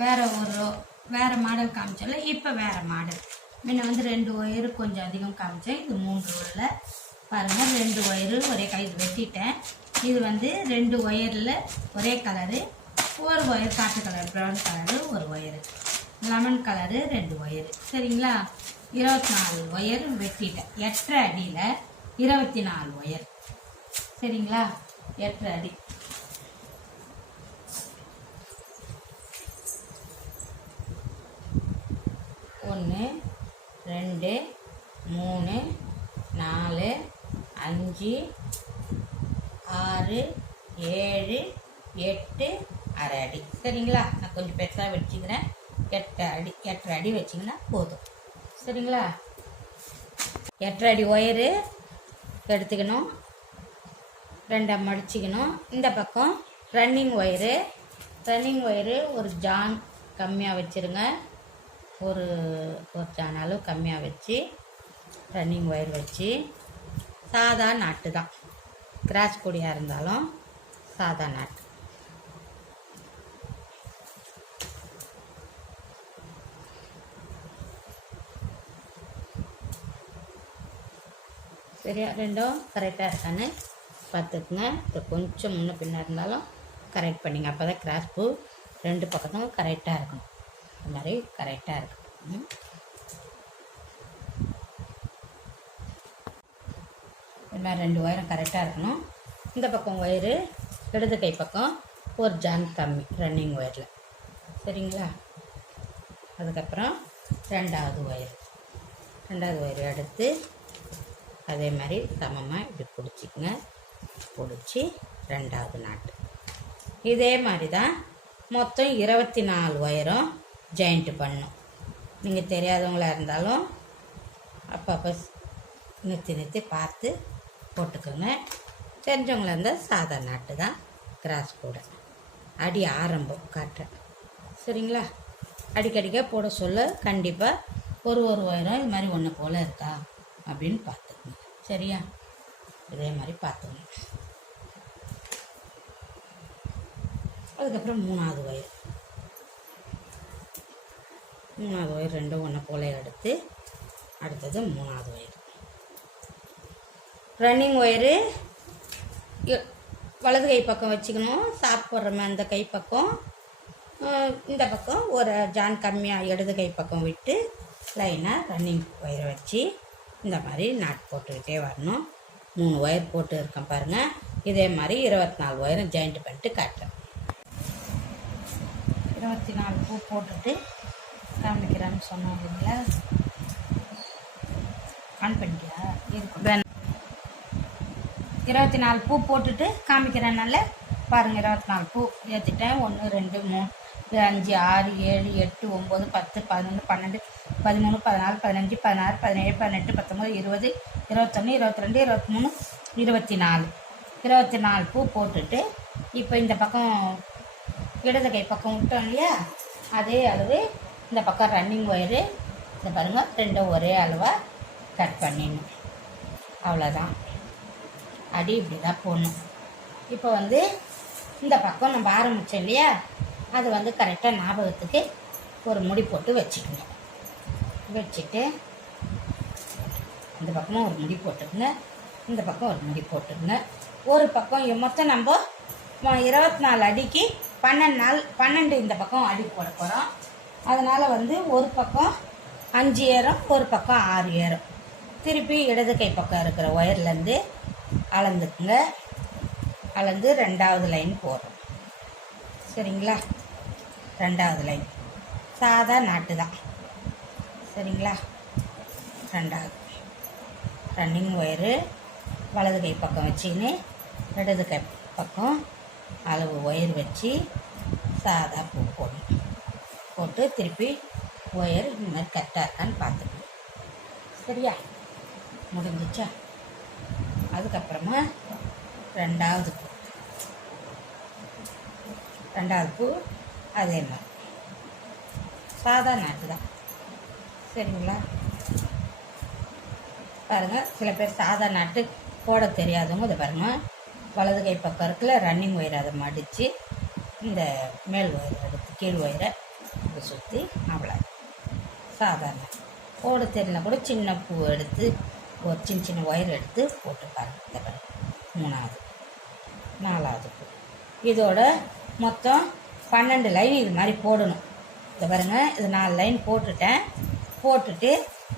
வேறு மாடல் காமிச்சல. இப்போ வேறு மாடல். முன்ன வந்து 2 ஒயரு கொஞ்சம் அதிகம் காமிச்சேன். இது 3 ரோலில் பாருங்கள். 2 ஒயரு ஒரே கையில் வெட்டிட்டேன். இது வந்து 2 ஒயரில் ஒரே கலரு, ஒரு ஒயர் காட்டு கலர் ப்ரௌன் கலரு, ஒரு ஒயரு லெமன் கலரு, 2 ஒயரு. சரிங்களா? 24 ஒயர் வெட்டிட்டேன். 8.5 அடியில் 24 ஒயர். சரிங்களா? 8.5 அடி. ஒன்று, 2, 3, 4, 5, 6, 7, 8, அரை அடி. சரிங்களா? நான் கொஞ்சம் பெருசாக வச்சுக்கிறேன். 8.5 அடி வச்சிங்கன்னா போதும். சரிங்களா? 8.5 அடி ஒயரு எடுத்துக்கணும். 2 மடிச்சிக்கணும். இந்த பக்கம் ரன்னிங் ஒயரு ஒரு ஜான் கம்மியாக வச்சுருங்க. ஒரு ஜான் அளவு கம்மியாக வச்சு ரன்னிங் ஒயர் வச்சு, சாதா நாட்டு தான், கிராஸ் கொடியாக இருந்தாலும் சாதா நாட்டு. சரியா? ரெண்டும் கரெக்டாக இருக்கான்னு பார்த்துக்குங்க. இது கொஞ்சம் முன்ன பின்ன இருந்தாலும் கரெக்ட் பண்ணிங்க. அப்போ தான் கிராஸ் பூ 2 பக்கத்தும் கரெக்டாக இருக்கணும். இந்த மாதிரி கரெக்டாக இருக்கணும். இந்த மாதிரி 2 ஒயரும் கரெக்டாக இருக்கணும். இந்த பக்கம் ஒயரு இடது கை பக்கம் ஒரு ஜான் கம்மி ரன்னிங் ஒயரில். சரிங்களா? அதுக்கப்புறம் 2வது ஒயர் எடுத்து அதே மாதிரி சமமாக இப்படி பிடிச்சிக்கங்க. பிடிச்சி 2வது நாட்டு. இதே மாதிரி தான் மொத்தம் 24 ஒயரும் ஜாயிண்ட்டு பண்ணணும். நீங்கள் தெரியாதவங்களாக இருந்தாலும் அப்பப்போ நிறுத்தி பார்த்து போட்டுக்கோங்க. தெரிஞ்சவங்களாக இருந்தால் சாதா நாட்டு தான், கிராஸ் கூட. அடி ஆரம்பம் காட்டுறேன். சரிங்களா? அடிக்கடிக்க போட சொல்ல கண்டிப்பாக ஒரு ஒயரும் இது மாதிரி ஒன்று போல் இருக்கா அப்படின்னு பார்த்துக்கணும். சரியா? இதே மாதிரி பார்த்துக்கணும். அதுக்கப்புறம் 3வது ஒயர் 2 ஒன்று போல் எடுத்து அடுத்தது 3வது ஒயர். ரன்னிங் ஒயரு வலது கை பக்கம் வச்சுக்கணும். சாப்பிட்றோமே அந்த கை பக்கம், இந்த பக்கம் ஒரு ஜான் கம்மியாக இடது கை பக்கம் விட்டு லைனாக ரன்னிங் ஒயரை வச்சு இந்த மாதிரி நாட் போட்டுக்கிட்டே வரணும். 3 ஒயர் போட்டு இருக்கேன் பாருங்கள். இதே மாதிரி 24 ஒயரும் ஜாயிண்ட் பண்ணிட்டு காட்டுறேன். 24 பூ போட்டுட்டு காமிக்கிறேன்னு சொன்னோம் இல்லைங்களா? ஆன் பண்ணிக்கியா? இருக்கும். 24 பூ போட்டுட்டு காமிக்கிறேன்னால பாருங்கள். 24 பூ ஏற்றிட்டேன். 1, 2, 3, 5, 6, 7, 8, 9, 10, 11, 12, 13, 14, 15, 16, 17, 18, 19, 20, 21, 22, 23, 24 பூ போட்டுட்டு இப்போ இந்த பக்கம் இடது கை பக்கம் விட்டோம் இல்லையா? அதே அளவு இந்த பக்கம் ரன்னிங் ஒயரு இந்த பாருங்கள் 2 ஒரே அளவாக கட் பண்ணிடணும். அவ்வளோதான். அடி இப்படி தான் போடணும். இப்போ வந்து இந்த பக்கம் நம்ம ஆரம்பித்தோம் இல்லையா? அது வந்து கரெக்டாக ஞாபகத்துக்கு ஒரு முடி போட்டு வச்சுக்கணும். வச்சுட்டு இந்த பக்கமும் ஒரு முடி போட்டுக்குங்க, இந்த பக்கம் ஒரு முடி போட்டுக்குங்க. ஒரு பக்கம் மொத்தம் நம்ம 24 அடிக்கு 12 இந்த பக்கம் அடி போட போகிறோம். அதனால் வந்து ஒரு பக்கம் 5 ஏறும், ஒரு பக்கம் 6 ஏறும். திருப்பி இடது கை பக்கம் இருக்கிற ஒயர்லேருந்து அளந்துக்குங்க. அளந்து 2வது லைன் போடுறோம். சரிங்களா? 2வது லைன் சாதா நாட்டு தான். சரிங்களா? 2வது ரன்னிங் ஒயரு வலது கை பக்கம் வச்சுக்கின்னு இடது கை பக்கம் அளவு ஒயர் வச்சு சாதா பூ போடணும். போட்டு திருப்பி ஒயர் இந்த மாதிரி கரெக்டாக இருக்கான்னு பார்த்துக்கணும். சரியா? முடிஞ்சிச்சா? அதுக்கப்புறமா 2வது பூ அதே மாதிரி சாதா நாட்டு தான். சரிங்களா? பாருங்கள், சில பேர் சாதா நாட்டு போட தெரியாதவங்க இதை பாருங்கள். வலது கை பக்கம் இருக்குல்ல ரன்னிங் ஒயரை அதை மடித்து இந்த மேல் ஒயரை எடுத்து கீழ் ஒயரை இப்படி சுற்றி அவ்வளோ சாதாரண போட தெரியல கூட சின்ன பூ எடுத்து ஒரு சின்ன சின்ன ஒயர் எடுத்து போட்டு பாருங்க. 3வது 4வது பூ இதோட மொத்தம் 12 லைன் இது மாதிரி போடணும். இதை பாருங்கள், இது 4 லைன் போட்டுட்டேன். போட்டுட்டு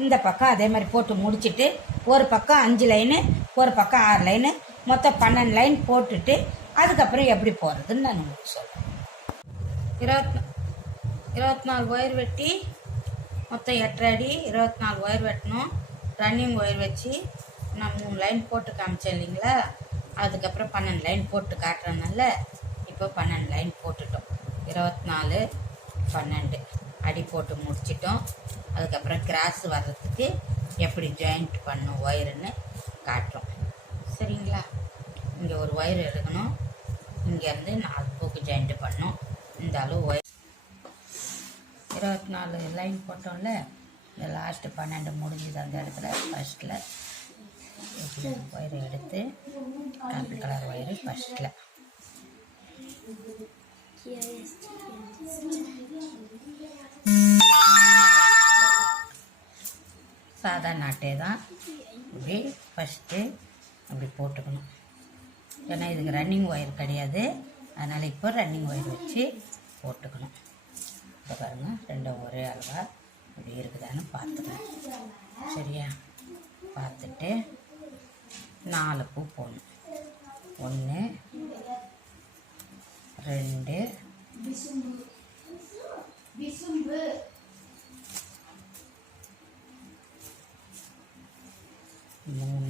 இந்த பக்கம் அதே மாதிரி போட்டு முடிச்சுட்டு ஒரு பக்கம் 5 லைனு ஒரு பக்கம் 6 லைனு மொத்தம் 12 லைன் போட்டுட்டு அதுக்கப்புறம் எப்படி போகிறதுன்னு நான் உங்களுக்கு சொல்கிறேன். 24 ஒயர் வெட்டி மொத்தம் 8 அடி 24 ஒயர் வெட்டணும். ரன்னிங் ஒயர் வச்சு நான் 3 லைன் போட்டு காமிச்சேன் இல்லைங்களா, அதுக்கப்புறம் 12 லைன் போட்டு காட்டுறதுனால இப்போ 12 லைன் போட்டுட்டோம். 24 12 அடி போட்டு முடிச்சிட்டோம். அதுக்கப்புறம் கிராஸ் வர்றதுக்கு எப்படி ஜாயிண்ட் பண்ணும் ஒயருன்னு காட்டுறோம். சரிங்களா, இங்கே ஒரு ஒயர் எடுக்கணும், இங்கேருந்து 4 பூக்கு ஜாயிண்ட் பண்ணோம். இந்த அளவு ஒயர் 24 லைன் போட்டோம்ல, இந்த லாஸ்ட்டு 12 முடிஞ்சுது அந்த இடத்துல ஃபஸ்ட்டில் ஒயர் எடுத்து காப்பி கலர் ஒயரு ஃபஸ்ட்டில் சாதா நாட்டே தான் இப்படி ஃபஸ்ட்டு அப்படி போட்டுக்கணும். ஏன்னா இதுக்கு ரன்னிங் ஒயர் கிடையாது, அதனால் இப்போ ரன்னிங் ஒயர் வச்சு போட்டுக்கணும். இப்போ பாருங்கள், ரெண்டும் ஒரே அளவாக இப்படி இருக்குதான்னு பார்த்துக்கணும். சரியா, பார்த்துட்டு 4 பூ போடணும். 1 2 3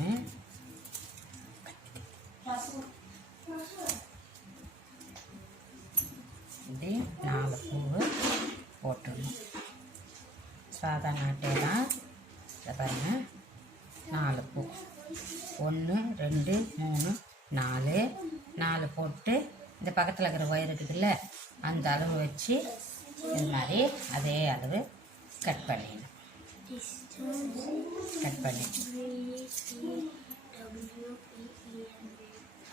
இப்படி 4 பூவு போட்டுடணும். சாதா நாட்டே தான். இதை பாருங்கள், 4 பூ 1 2 3 4 போட்டு இந்த பக்கத்தில் இருக்கிற ஒயர் இருக்குதுல்ல அந்த அளவு வச்சு இது மாதிரி அதே அளவு கட் பண்ணிடணும்.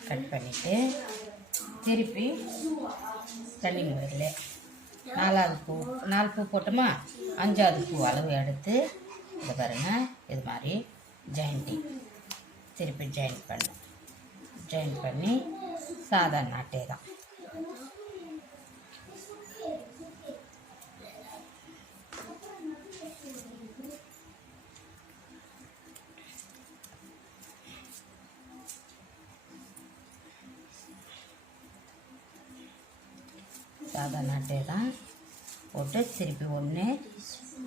கட் பண்ணிவிட்டு திருப்பி ரன்னிங் ஒயரில் 4வது பூ 4 பூ போட்டோமா, 5வது பூ அளவு எடுத்து இதை பாருங்கள் இது மாதிரி திருப்பி ஜாயின் பண்ணி சாதா நாட்டே தான். சாதா நாட்டே தான் போட்டு திருப்பி 1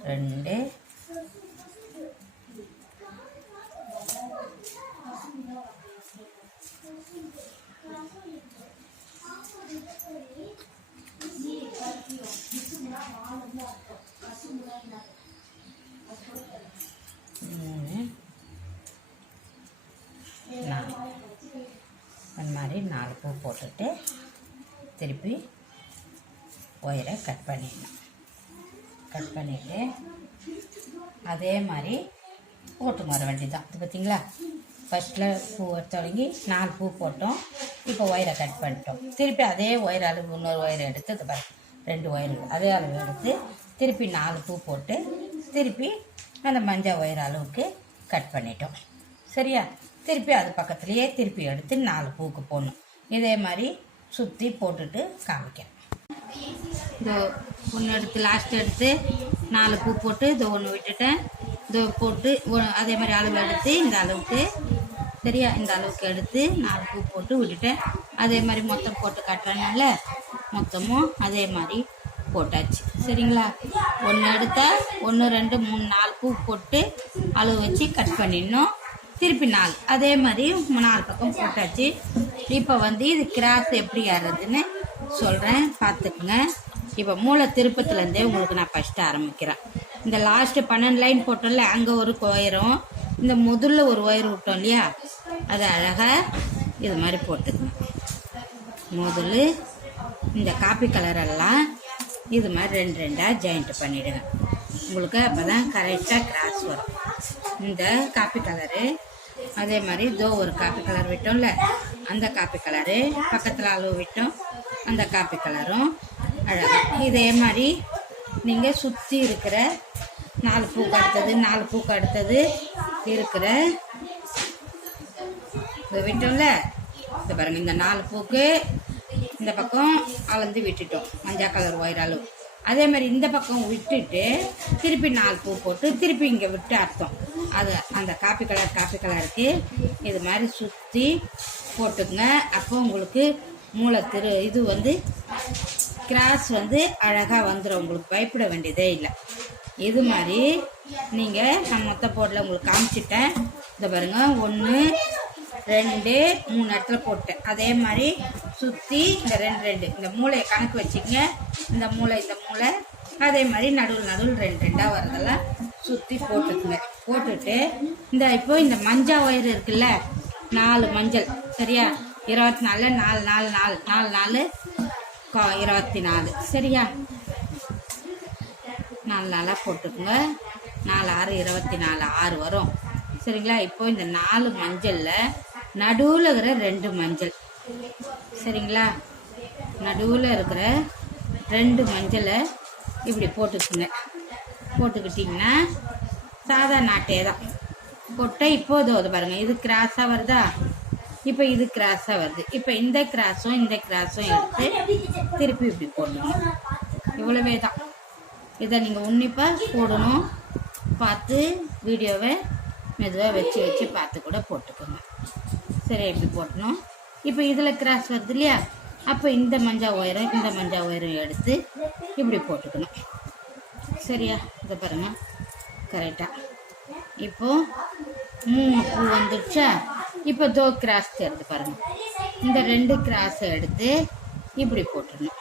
2 அந்த மாதிரி 4 பூ போட்டுட்டு திருப்பி ஒயரை கட் பண்ணிவிட்டு அதே மாதிரி போட்டு வர வேண்டியதுதான். இது பார்த்திங்களா, ஃபஸ்ட்டில் பூ தொடங்கி 4 பூ போட்டோம். இப்போ ஒயரை கட் பண்ணிட்டோம். திருப்பி அதே ஒயர் அளவு இன்னொரு ஒயரை எடுத்து இது 2 ஒயர் அதே அளவு எடுத்து திருப்பி 4 பூ போட்டு திருப்பி அந்த மஞ்சள் ஒயர் அளவுக்கு கட் பண்ணிட்டோம். சரியா, திருப்பி அது பக்கத்துலேயே திருப்பி எடுத்து 4 பூக்கு போடணும். இதே மாதிரி சுற்றி போட்டுட்டு காமிக்கிறேன். இந்த ஒன்று எடுத்து லாஸ்ட் எடுத்து 4 பூ போட்டு இதை ஒன்று விட்டுட்டேன். இதை போட்டு அதே மாதிரி அளவு எடுத்து இந்த அளவுக்கு, சரியா, இந்த அளவுக்கு எடுத்து 4 பூ போட்டு விட்டுட்டேன். அதே மாதிரி மொத்தம் போட்டு காட்டுறதுனால மொத்தமும் அதே மாதிரி போட்டாச்சு. சரிங்களா, 1 எடுத்தால் 1 2 3 4 பூ போட்டு அளவு வச்சு கட் பண்ணிடணும். திருப்பி 4 அதே மாதிரி 4 பக்கம் போட்டாச்சு. இப்போ இது கிராஸ் எப்படி ஏறுறதுன்னு சொல்கிறேன், பார்த்துக்குங்க. இப்போ மூளை திருப்பத்துலேருந்தே உங்களுக்கு நான் ஃபஸ்ட்டு ஆரம்பிக்கிறேன். இந்த லாஸ்ட்டு 12 லைன் போட்டோம்ல, அங்கே ஒரு ஒயரும் இந்த முதல்ல ஒரு ஒயர் விட்டோம் இல்லையா, அது அழகாக இது மாதிரி போட்டுக்கணும். முதல்ல இந்த காப்பி கலரெல்லாம் இது மாதிரி 2 2 ஜாயிண்ட் பண்ணிவிடுங்க. உங்களுக்கு அப்போ தான் கரெக்டாக கிராஸ் வரும். இந்த காப்பி கலரு அதே மாதிரி ஒரு காப்பி கலர் விட்டோம்ல, அந்த காப்பி கலரு பக்கத்தில் அளவு விட்டோம், அந்த காப்பி கலரும் அழகாக இதே மாதிரி நீங்கள் சுற்றி இருக்கிற 4 பூக்கு அடுத்தது 4 பூக்கு அடுத்தது இருக்கிற இதை விட்டோம்ல, இதை பாருங்கள், இந்த 4 பூக்கு இந்த பக்கம் அளந்து விட்டுட்டோம் மஞ்சள் கலர் ஒயர் அளவு. அதே மாதிரி இந்த பக்கம் விட்டுட்டு திருப்பி 4 பூ போட்டு திருப்பி இங்கே விட்டு அர்த்தம். அது அந்த காப்பி கலருக்கு இது மாதிரி சுற்றி போட்டுங்க. அப்போ உங்களுக்கு இது வந்து கிராஸ் வந்து அழகாக வந்துடும். உங்களுக்கு பயப்பட வேண்டியதே இல்லை. இது மாதிரி நீங்கள் நான் மொத்த போர்டில் உங்களுக்கு காமிச்சிட்டேன். இதை பாருங்கள், 1 2 3 இடத்துல போட்டேன். அதே மாதிரி சுற்றி இந்த 2 இந்த மூளையை கணக்கு வச்சுக்கங்க. இந்த மூளை அதே மாதிரி நடுவில் 2 வரதெல்லாம் சுற்றி போட்டுக்குங்க. போட்டுட்டு இப்போ இந்த மஞ்சள் ஒயர் இருக்குல்ல, 4 மஞ்சள் சரியா, 24 4 4 4 4 4 24 சரியா, 4 4 போட்டுக்குங்க. 4 6 24 6 வரும் சரிங்களா. இப்போ இந்த 4 மஞ்சளில் நடுவில் இருக்கிற 2 மஞ்சள் சரிங்களா, நடுவில் இருக்கிற 2 மஞ்சளை இப்படி போட்டுக்குங்க. போட்டுக்கிட்டிங்கன்னா சாதா நாட்டே தான் போட்டால் இப்போது அது பாருங்கள், இது கிராஸாக வருதா, இப்போ இது கிராஸாக வருது. இப்போ இந்த கிராஸும் எடுத்து திருப்பி இப்படி போடணும். இவ்வளவே தான். இதை நீங்கள் உன்னிப்பாக போடணும். பார்த்து வீடியோவை மெதுவாக வச்சு பார்த்து கூட போட்டுக்கோங்க. சரி, இப்படி போட்டணும். இப்போ இதில் கிராஸ் வருது இல்லையா, அப்போ இந்த மஞ்சள் ஒயரும் எடுத்து இப்படி போட்டுக்கணும் சரியா. இதை பாருங்கள் கரெக்டாக. இப்போது 3 பூ வந்துடுச்சா. இப்போ கிராஸ் தெரியுது பாருங்கள், இந்த 2 கிராஸை எடுத்து இப்படி போட்டுடணும்.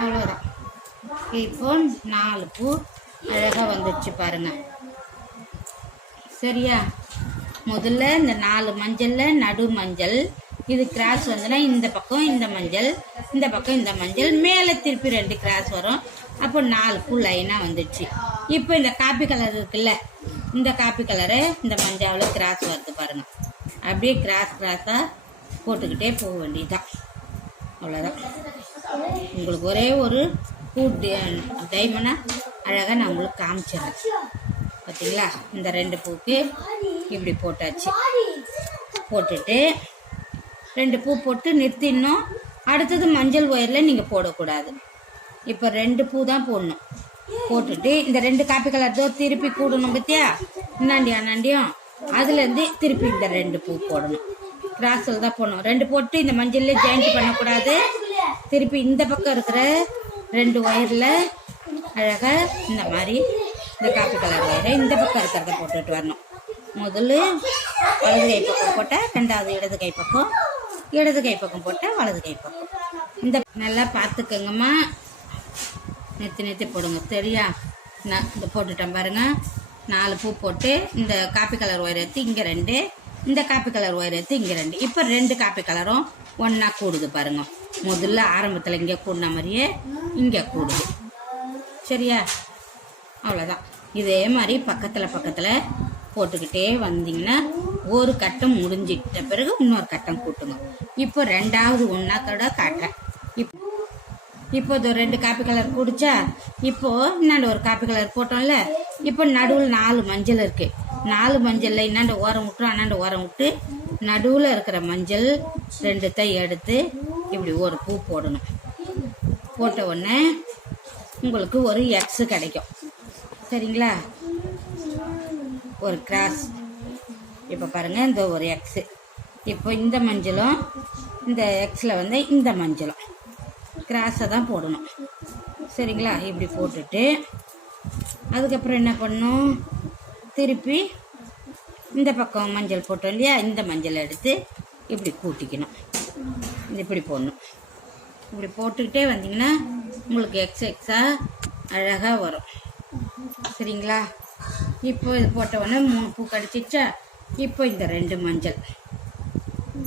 அவ்வளோதான். இப்போ 4 பூ அழகாக வந்துடுச்சு பாருங்கள் சரியா. முதல்ல இந்த 4 மஞ்சளில் நடு மஞ்சள், இது கிராஸ் வந்துன்னா இந்த பக்கம் இந்த மஞ்சள், இந்த பக்கம் இந்த மஞ்சள், மேலே திருப்பி 2 கிராஸ் வரும். அப்போ 4 பூ லைனாக வந்துடுச்சு. இப்போ இந்த காப்பி கலர் இருக்குல்ல, இந்த காப்பி கலரு இந்த மஞ்சாவில் கிராஸ் வருது பாருங்கள். அப்படியே கிராஸாக போட்டுக்கிட்டே போக வேண்டியதுதான். அவ்வளோதான். உங்களுக்கு ஒரே ஒரு பூ டைமண்டாக அழகாக நான் உங்களுக்கு காமிச்சிடுறேன். பார்த்தீங்களா, இந்த 2 பூக்கு இப்படி போட்டாச்சு. போட்டுட்டு 2 பூ போட்டு நிறுத்திடணும். அடுத்தது மஞ்சள் ஒயரில் நீங்கள் போடக்கூடாது. இப்போ 2 பூ தான் போடணும். போட்டுட்டு இந்த 2 காப்பி கலர் திருப்பி கூடணும் பற்றியா, இன்னாண்டியும் அதுலேருந்து திருப்பி இந்த 2 பூ போடணும். கிராஸில் தான் போடணும். 2 போட்டு இந்த மஞ்சள்ல ஜாயிண்ட் பண்ணக்கூடாது. திருப்பி இந்த பக்கம் இருக்கிற 2 ஒயரில் அழகாக இந்த மாதிரி இந்த காப்பி கலர் ஒயரை இந்த பக்கம் இருக்கிறத போட்டுட்டு வரணும். முதல்ல வலது கை பக்கம் போட்டால் 2வது இடது கை பக்கம் போட்டால் வலது கை பக்கம். இந்த நல்லா பார்த்துக்கங்கம்மா, நிறுத்தி போடுங்க சரியா. நான் இந்த போட்டுட்டேன் பாருங்கள். 4 பூ போட்டு இந்த காப்பி கலர் ஒயர் எடுத்து இங்கே 2, இந்த காப்பி கலர் ஒயர் எடுத்து இங்கே 2. இப்போ 2 காப்பி கலரும் ஒன்றா கூடுது பாருங்கள். முதல்ல ஆரம்பத்தில் இங்கே கூடின மாதிரியே இங்கே கூடுது சரியா. அவ்வளோதான். இதே மாதிரி பக்கத்தில் போட்டுக்கிட்டே வந்தீங்கன்னா ஒரு கட்டம் முடிஞ்சிட்ட பிறகு இன்னொரு கட்டம் கூட்டுங்க. இப்போ 2வது ஒன்றா கூட காட்டுறேன். இப்போ 2 காப்பி கலர் குடிச்சா, இப்போ இன்னாண்டு ஒரு காப்பி கலர் போட்டோம்ல. இப்போ நடுவில் 4 மஞ்சள் இருக்கு. 4 மஞ்சள்ல இன்னாண்டு ஓரம் விட்டு அண்ணாண்டு ஓரம் விட்டு நடுவில் இருக்கிற மஞ்சள் 2 எடுத்து இப்படி ஒரு பூ போடணும். போட்ட உடனே உங்களுக்கு ஒரு எக்ஸ் கிடைக்கும் சரிங்களா, ஒரு கிராஸ். இப்போ பாருங்க, இந்த ஒரு எக்ஸு. இப்போ இந்த மஞ்சளும் இந்த எக்ஸில் வந்து இந்த மஞ்சளும் கிராஸை தான் போடணும் சரிங்களா. இப்படி போட்டுட்டு அதுக்கப்புறம் என்ன பண்ணணும், திருப்பி இந்த பக்கம் மஞ்சள் போட்டோம் இல்லையா, இந்த மஞ்சள் எடுத்து இப்படி கூட்டிக்கணும். இப்படி போடணும். இப்படி போட்டுக்கிட்டே வந்தீங்கன்னா உங்களுக்கு எக்ஸாக அழகாக வரும் சரிங்களா. இப்போ இது போட்ட உடனே 3 பூ கடிச்சிச்சா. இப்போ இந்த 2 மஞ்சள்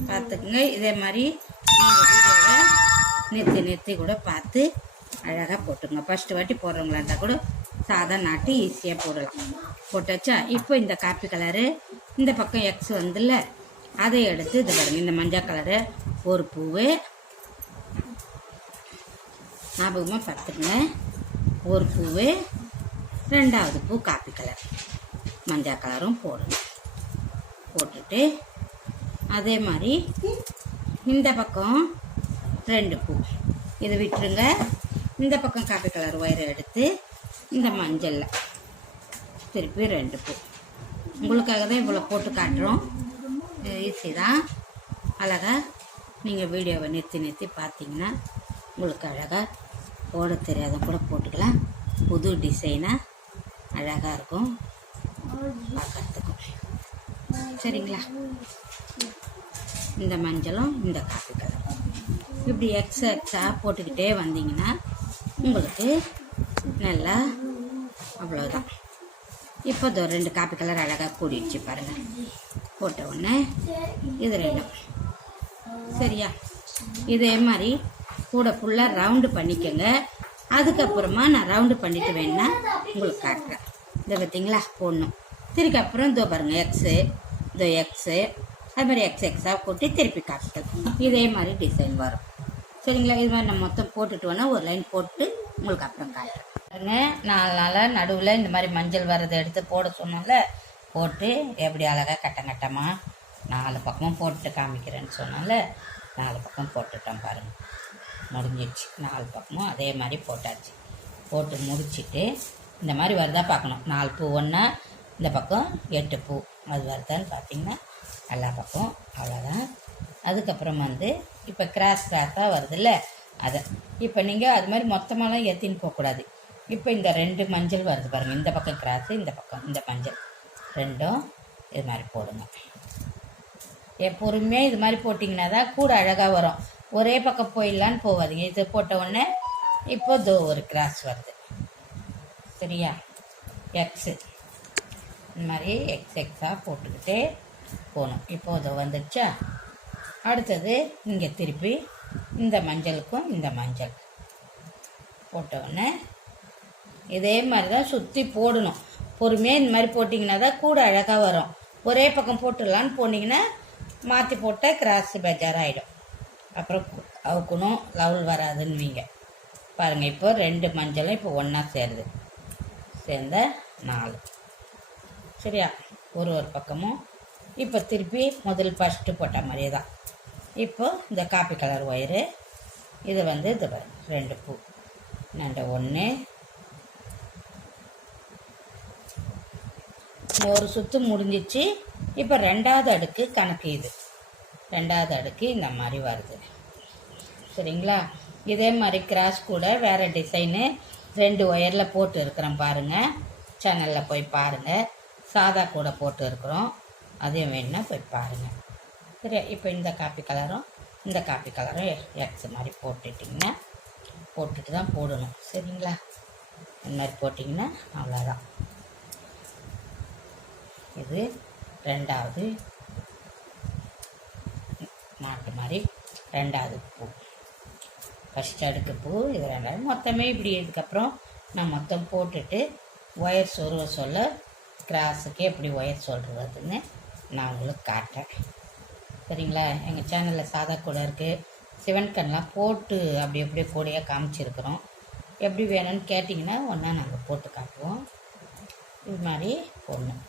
பார்த்துக்குங்க. இதே மாதிரி நீங்கள் வீடியோவை நிறுத்தி கூட பார்த்து அழகாக போட்டுங்க. ஃபஸ்ட்டு வாட்டி போடுறவங்களா இருந்தால் கூட சாதா நாட்டு ஈஸியாக போடலாம். போட்டாச்சா. இப்போ இந்த காப்பி கலரு இந்த பக்கம் எக்ஸ் வந்துல்ல, அதை எடுத்து இதை பாருங்க, இந்த மஞ்சள் கலரு ஒரு பூவு ஞாபகமாக பார்த்துங்க. ஒரு பூவு, ரெண்டாவது பூ காப்பி கலர் மஞ்சள் கலரும் போடணும். போட்டுட்டு அதே மாதிரி இந்த பக்கம் 2 பூ இதை விட்டுருங்க. இந்த பக்கம் காப்பி கலர் ஒயரை எடுத்து இந்த மஞ்சளில் திருப்பி 2 பூ. உங்களுக்காக தான் இவ்வளோ போட்டு காட்டுறோம். ஈஸி தான். அழகாக நீங்கள் வீடியோவை நிறுத்தி பார்த்தீங்கன்னா உங்களுக்கு அழகாக போட தெரியாத கூட போட்டுக்கலாம். புது டிசைனாக அழகாக இருக்கும் பார்க்கறதுக்கும். சரிங்களா? இந்த மஞ்சளும் இந்த காப்பி கலர் இப்படி எக்ஸாக போட்டுக்கிட்டே வந்தீங்கன்னா உங்களுக்கு நல்லா அவ்வளோதான். இப்போ 2 காப்பி கலர் அழகாக கூடிடுச்சு பாருங்கள். போட்ட உடனே இது 2 சரியா? இதே மாதிரி கூட ஃபுல்லாக ரவுண்டு பண்ணிக்கோங்க. அதுக்கப்புறமா நான் ரவுண்டு பண்ணிட்டு வேணா உங்களுக்கு காட்டுறேன். இதை பார்த்தீங்களா போடணும். திருப்பி அப்புறம் இதோ பாருங்கள் எக்ஸு, இதோ எக்ஸு, அது மாதிரி எக்ஸாக போட்டு திருப்பி காப்பிக்கணும். இதே மாதிரி டிசைன் வரும். சரிங்களா? இது மாதிரி நம்ம மொத்தம் போட்டுட்டு வேணால் ஒரு லைன் போட்டு உங்களுக்கு அப்புறம் காட்டுறேன். 4 நாளாக நடுவில் இந்த மாதிரி மஞ்சள் வர்றதை எடுத்து போட சொன்னோம்ல, போட்டு எப்படி அழகாக கட்டமாக 4 பக்கமும் போட்டு காமிக்கிறேன்னு சொன்னால 4 பக்கம் போட்டுட்டோம் பாருங்கள். முடிஞ்சிடுச்சு. 4 பக்கமும் அதே மாதிரி போட்டாச்சு. போட்டு முடிச்சுட்டு இந்த மாதிரி வருதா பார்க்கணும். 4 பூ ஒன்றா, இந்த பக்கம் 8 பூ அது வருதான்னு பார்த்தீங்கன்னா எல்லா பக்கம் அவ்வளோதான். அதுக்கப்புறம் வந்து இப்போ கிராஸாக வருதுல்ல, அதை இப்போ நீங்கள் அது மாதிரி மொத்தமாலாம் ஏற்றின்னு போகக்கூடாது. இப்போ இந்த 2 மஞ்சள் வருது பாருங்கள். இந்த பக்கம் கிராஸு, இந்த பக்கம் இந்த மஞ்சள் 2ம் இது மாதிரி போடுங்க. எப்பொருமே இது மாதிரி போட்டிங்கன்னா தான் கூட அழகாக வரும். ஒரே பக்கம் போயிடலான்னு போகாதீங்க. இது போட்ட உடனே இப்போ ஒரு கிராஸ் வருது. சரியா? எக்ஸு இந்த மாதிரி எக்ஸாக போட்டுக்கிட்டே போகணும். இப்போ வந்துடுச்சா? அடுத்தது இங்கே திருப்பி இந்த மஞ்சளுக்கும் இந்த மஞ்சள் போட்டவுடனே இதே மாதிரி தான் சுற்றி போடணும். பொறுமையாக இந்த மாதிரி போட்டிங்கன்னா தான் கூட அழகாக வரும். ஒரே பக்கம் போட்டுடலான்னு போனீங்கன்னா மாற்றி போட்டால் கிராஸு பெஜார் ஆகிடும். அப்புறம் அவுக்கணும், லவுல் வராதுன்னுவீங்க. பாருங்கள், இப்போ 2 மஞ்சளும் இப்போ ஒன்றா சேருது. சேர்ந்த 4. சரியா? ஒரு பக்கமும் இப்போ திருப்பி ஃபஸ்ட்டு போட்ட மாதிரியே தான். இப்போ இந்த காப்பி கலர் ஒயரு இது வந்து இது 2 பூ 1 ஒரு சுற்று முடிஞ்சிச்சு. இப்போ 2வது அடுக்கு கணக்கு. இது 2வது அடுக்கு இந்த மாதிரி வருது. சரிங்களா? இதே மாதிரி கிராஸ் கூட வேறு டிசைனு 2 ஒயரில் போட்டு இருக்கிறோம் பாருங்கள். சேனலில் போய் பாருங்கள். சாதா கூட போட்டு இருக்கிறோம், அதையும் வேணுன்னா போய் பாருங்கள். சரியா? இப்போ இந்த காப்பி கலரும் இந்த காப்பி கலரும் எக்ஸ் மாதிரி போட்டுட்டிங்கன்னா போட்டுட்டு தான் போடணும். சரிங்களா? இந்த மாதிரி போட்டிங்கன்னா அவ்வளோதான். இது 2வது நாட்டு மாதிரி 2வது பூ. ஃபஸ்ட் அடுக்கு பூ இது 2வது. மொத்தமே இப்படி இதுக்கப்புறம் நான் மொத்தம் போட்டுட்டு ஒயர் சொல்ல கிராஸுக்கு எப்படி ஒயர் சொல்கிறதுன்னு நான் உங்களுக்கு காட்டுறேன். சரிங்களா? எங்கள் சேனலில் சாதா கூட இருக்குது, சிவன் கண்ணெலாம் போட்டு அப்படி அப்படியே கூடையாக காமிச்சிருக்கிறோம். எப்படி வேணும்னு கேட்டிங்கன்னா ஒன்றா நாங்கள் போட்டு காட்டுவோம். இது மாதிரி போடணும்.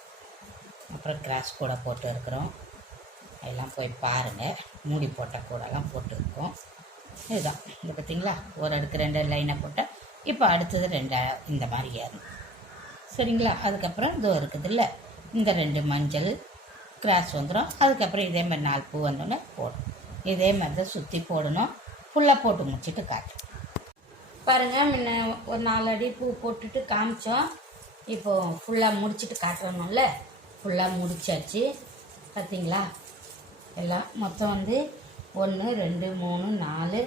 அப்புறம் கிராஸ் கூட போட்டு இருக்கிறோம், அதெல்லாம் போய் பாருங்கள். மூடி போட்ட கூடலாம் போட்டுருக்கோம். இதுதான் இது பார்த்தீங்களா? ஒரு அடுக்கு 2 லைனாக போட்டால் இப்போ அடுத்தது 2 இந்த மாதிரி ஏறணும். சரிங்களா? அதுக்கப்புறம் இருக்குது இல்லை, இந்த 2 மஞ்சள் கிராஸ் வந்துடும். அதுக்கப்புறம் இதே மாதிரி 4 பூ வந்தோடனே போடணும். இதே மாதிரி தான் சுற்றி போடணும். ஃபுல்லாக போட்டு முடிச்சுட்டு காட்டுறேன் பாருங்கள். முன்ன ஒரு 4 அடி பூ போட்டுட்டு காமிச்சோம். இப்போது ஃபுல்லாக முடிச்சுட்டு காட்டுறோம்ல. ஃபுல்லாக முடிச்சாச்சு. பார்த்தீங்களா? எல்லாம் மொத்தம் வந்து 1 2 3 4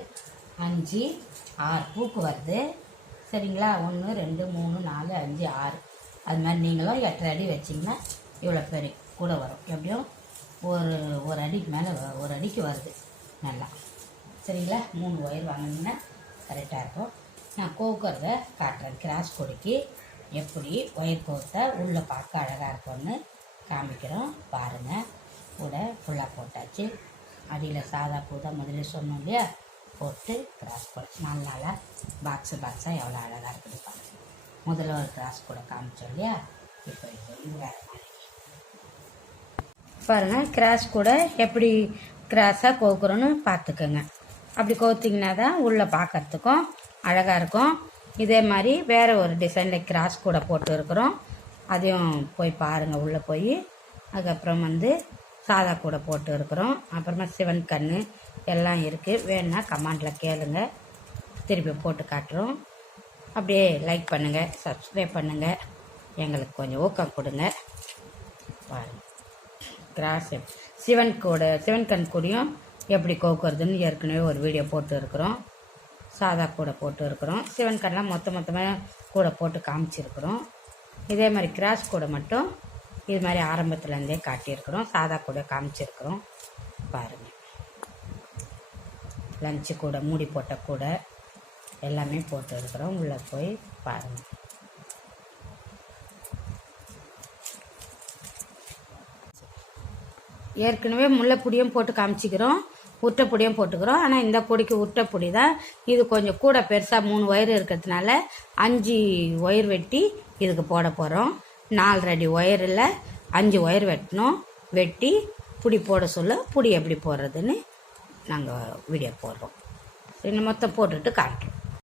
5 6 பூக்கு வருது. சரிங்களா? 1 2 3 4 5 6 அது மாதிரி நீங்களும் 8 அடி வச்சிங்கன்னா இவ்வளோ பெரிய கூட வரும். எப்படியும் ஒரு அடிக்கு மேலே ஒரு அடிக்கு வருது நல்லா. சரிங்களா? 3 ஒயர் வாங்கினீங்கன்னா கரெக்டாக இருக்கும். நான் கோக்கிறத காட்டுறேன். கிராஸ் கொடிக்கு எப்படி ஒயர் கோர்த்தா உள்ளே பார்க்க அழகாக இருக்கும்னு காமிக்கிறோம் பாருங்கள். கூட ஃபுல்லாக போட்டாச்சு. அடியில் சாதா பூ தான் முதல்ல சொன்னோம் இல்லையா, போட்டு கிராஸ் போட்டு 4 நாளாக பாக்ஸாக எவ்வளோ அழகாக இருக்குது பாருங்கள். முதல்ல ஒரு கிராஸ் கூட காமிச்சோம் இல்லையா, இப்போ இது வேறு மாதிரி பாருங்கள். கிராஸ் கூட எப்படி கிராஸாக கோக்குறோன்னு பார்த்துக்கோங்க. அப்படி கோத்திங்கன்னா தான் உள்ளே பார்க்கறதுக்கும் அழகாக இருக்கும். இதே மாதிரி வேறு ஒரு டிசைனில் கிராஸ் கூட போட்டு இருக்கிறோம், அதையும் போய் பாருங்கள் உள்ளே போய். அதுக்கப்புறம் வந்து சாதா கூட போட்டு இருக்கிறோம். அப்புறமா சிவன் கண் எல்லாம் இருக்குது. வேணுன்னா கமெண்டில் கேளுங்க, திருப்பி போட்டு காட்டுறோம். அப்படியே லைக் பண்ணுங்கள், சப்ஸ்கிரைப் பண்ணுங்கள், எங்களுக்கு கொஞ்சம் ஊக்கம் கொடுங்க. பாருங்கள் கிராஸ் சிவன் கண் கூடயும் எப்படி கோக்குறதுன்னு ஏற்கனவே ஒரு வீடியோ போட்டு இருக்கிறோம். சாதா கூட போட்டு இருக்கிறோம். சிவன் கண்ணெலாம் மொத்தமாக கூட போட்டு காமிச்சிருக்கிறோம். இதே மாதிரி கிராஸ் கூட மட்டும் இது மாதிரி ஆரம்பத்துலேருந்தே காட்டியிருக்கிறோம். சாதா கூட காமிச்சிருக்கிறோம். பாருங்கள், லஞ்சு கூட மூடி போட்ட கூட எல்லாமே போட்டு இருக்கிறோம். உள்ளே போய் பாருங்கள். ஏற்கனவே முல்லைப்பொடியும் போட்டு காமிச்சிக்கிறோம், உருட்டைப்பொடியும் போட்டுக்கிறோம். ஆனால் இந்த பொடிக்கு உருட்டைப்பொடி தான். இது கொஞ்சம் கூட பெருசாக 3 ஒயர் இருக்கிறதுனால 5 ஒயர் வெட்டி இதுக்கு போட போகிறோம். 4 அடி ஒயரில் 5 ஒயர் வெட்டணும். வெட்டி புடி போட சொல்ல புடி எப்படி போடுறதுன்னு நாங்கள் வீடியோ போடுறோம். இன்னும் மொத்தம் போட்டுட்டு காட்டுறோம்.